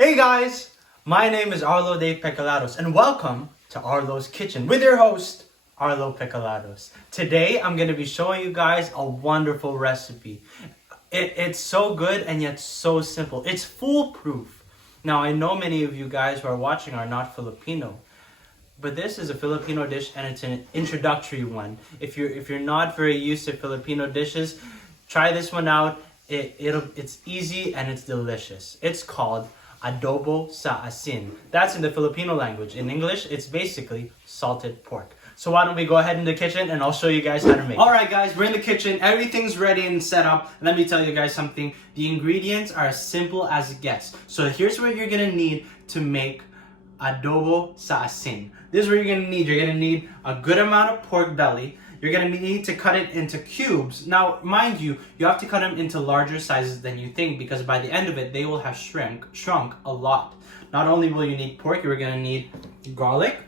Hey guys, my name is Arlo Dave Pecolados and welcome to Arlo's Kitchen with your host, Arlo Pecolados. Today I'm going to be showing you guys a wonderful recipe. It's so good and yet so simple. It's foolproof. Now I know many of you guys who are watching are not Filipino, but this is a Filipino dish and it's an introductory one. If you're not very used to Filipino dishes, try this one out. It's easy and it's delicious. It's called adobo sa asin. That's in the Filipino language. In English, it's basically salted pork. So why don't we go ahead in the kitchen and I'll show you guys how to make it. Alright guys, we're in the kitchen. Everything's ready and set up. Let me tell you guys something. The ingredients are as simple as it gets. So here's what you're gonna need to make adobo sa asin. This is what you're gonna need. You're gonna need a good amount of pork belly. You're gonna need to cut it into cubes. Now, mind you, you have to cut them into larger sizes than you think because by the end of it, they will have shrunk a lot. Not only will you need pork, you're gonna need garlic.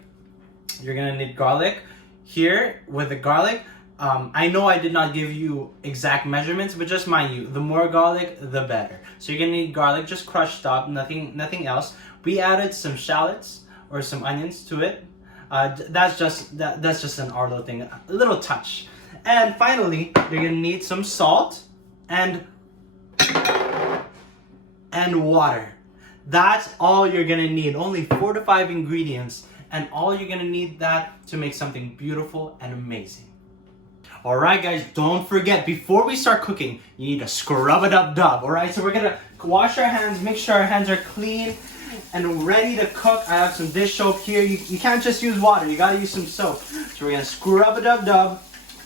You're gonna need garlic. Here, with the garlic, I know I did not give you exact measurements, but just mind you, the more garlic, the better. So you're gonna need garlic just crushed up, nothing else. We added some shallots or some onions to it. That's just an Arlo thing, a little touch. And finally, you're gonna need some salt and water. That's all you're gonna need. Only 4 to 5 ingredients, and all you're gonna need that to make something beautiful and amazing. Alright guys, don't forget, before we start cooking, you need to scrub it up dub. Alright, so we're gonna wash our hands, make sure our hands are clean and ready to cook. I have some dish soap here. You can't just use water, you gotta use some soap. So we're gonna scrub it up dub,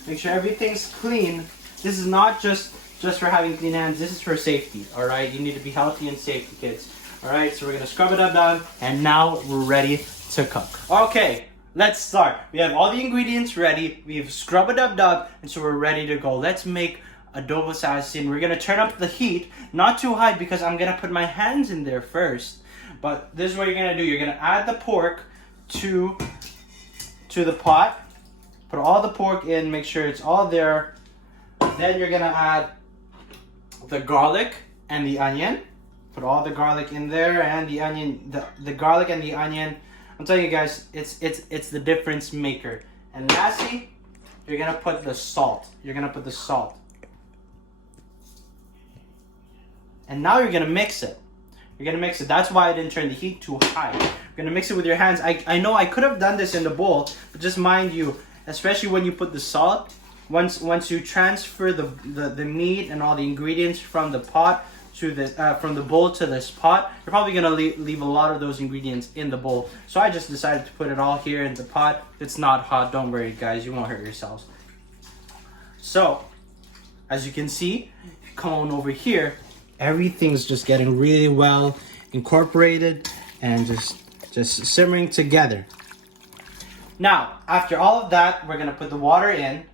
make sure everything's clean. This is not just for having clean hands, this is for safety. Alright, you need to be healthy and safety, kids. Alright, so we're gonna scrub it up dub, and now we're ready to cook. Okay, let's start. We have all the ingredients ready, we've scrubbed it up dub, and so we're ready to go. Let's make adobo sa asin. We're gonna turn up the heat, not too high because I'm gonna put my hands in there first. But this is what you're gonna do. You're gonna add the pork to the pot. Put all the pork in, make sure it's all there. Then you're gonna add the garlic and the onion. Put all the garlic in there and the onion, the garlic and the onion. I'm telling you guys, it's the difference maker. And lastly, you're gonna put the salt. You're gonna put the salt. And now you're gonna mix it. You're gonna mix it. That's why I didn't turn the heat too high. You're gonna mix it with your hands. I know I could have done this in the bowl, but just mind you, especially when you put the salt, once you transfer the meat and all the ingredients from the pot to the from the bowl to this pot, you're probably gonna leave a lot of those ingredients in the bowl. So I just decided to put it all here in the pot. It's not hot. Don't worry, guys. You won't hurt yourselves. So, as you can see, if you come on over here, everything's just getting really well incorporated and just simmering together. Now, after all of that, we're gonna put the water in.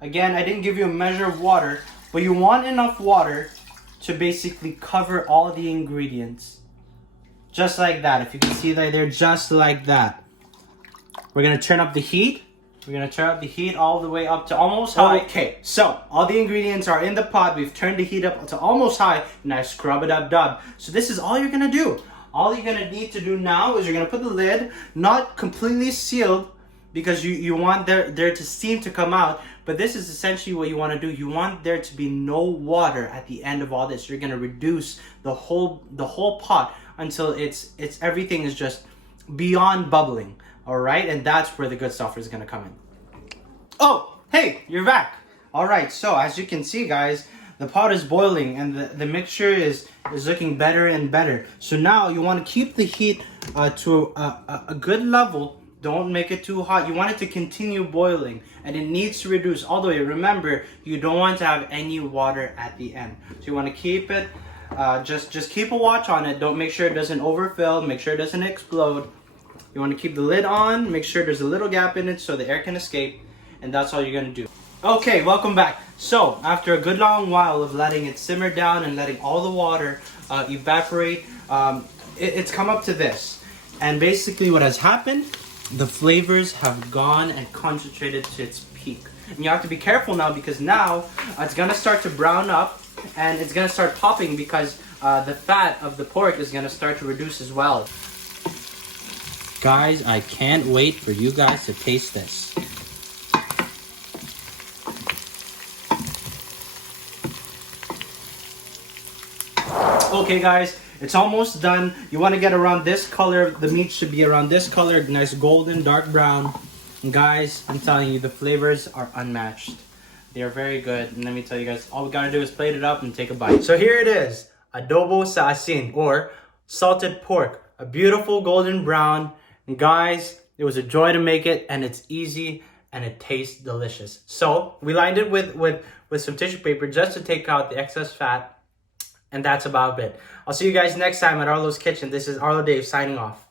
Again, I didn't give you a measure of water, but you want enough water to basically cover all the ingredients. Just like that. If you can see that there, just like that. We're gonna turn up the heat. We're gonna turn up the heat all the way up to almost high. Okay, so all the ingredients are in the pot. We've turned the heat up to almost high. Now scrub it up dub. So this is all you're gonna do. All you're gonna need to do now is you're gonna put the lid, not completely sealed, because you want there to steam to come out. But this is essentially what you want to do. You want there to be no water at the end of all this. You're gonna reduce the whole pot until it's everything is just beyond bubbling. All right, and that's where the good stuff is gonna come in. Oh, hey, you're back. All right, so as you can see, guys, the pot is boiling and the mixture is looking better and better. So now you want to keep the heat to a good level. Don't make it too hot. You want it to continue boiling, and it needs to reduce all the way. Remember, you don't want to have any water at the end. So you want to keep it, just keep a watch on it. Don't make sure it doesn't overfill. Make sure it doesn't explode. You want to keep the lid on. Make sure there's a little gap in it so the air can escape, and that's all you're gonna do. Okay, welcome back. So after a good long while of letting it simmer down and letting all the water evaporate, it's come up to this. And basically what has happened, the flavors have gone and concentrated to its peak. And you have to be careful now because now it's gonna start to brown up and it's gonna start popping because the fat of the pork is gonna start to reduce as well. Guys, I can't wait for you guys to taste this. Okay guys, it's almost done. You want to get around this color. The meat should be around this color, nice golden, dark brown. And guys, I'm telling you, the flavors are unmatched. They are very good. And let me tell you guys, all we gotta do is plate it up and take a bite. So here it is, adobo sa asin, or salted pork. A beautiful golden brown. And guys, it was a joy to make it, and it's easy and it tastes delicious. So we lined it with some tissue paper just to take out the excess fat. And that's about it. I'll see you guys next time at Arlo's Kitchen. This is Arlo Dave signing off.